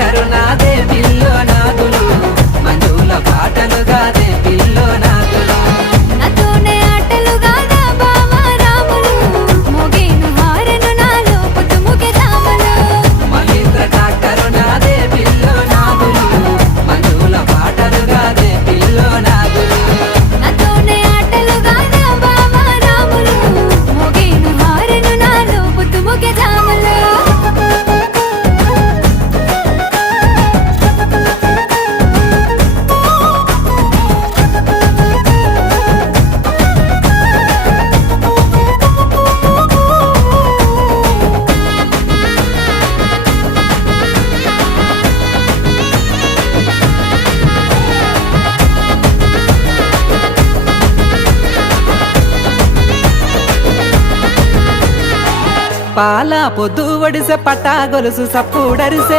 tractor నాదే pillow నాదులు మంజుల పాటలు Gade pillow నాదులు నాతోనే ఆటలు గాదా బావా రాములు మోగేను హారను నాలో పొద్దుముకే జాములు మహేంద్ర ట్రాక్టరు నాదే పిల్లో నాదులు మంజుల పాటలు గాదే పిల్లో నాదులు నాతోనే ఆటలు గాదా బావా రాములు మోగేను హారను నాలో పొద్దుముకే జాములు పాల పొద్దు ఒడిసె పట్టా గొలుసు సప్పుడరిసే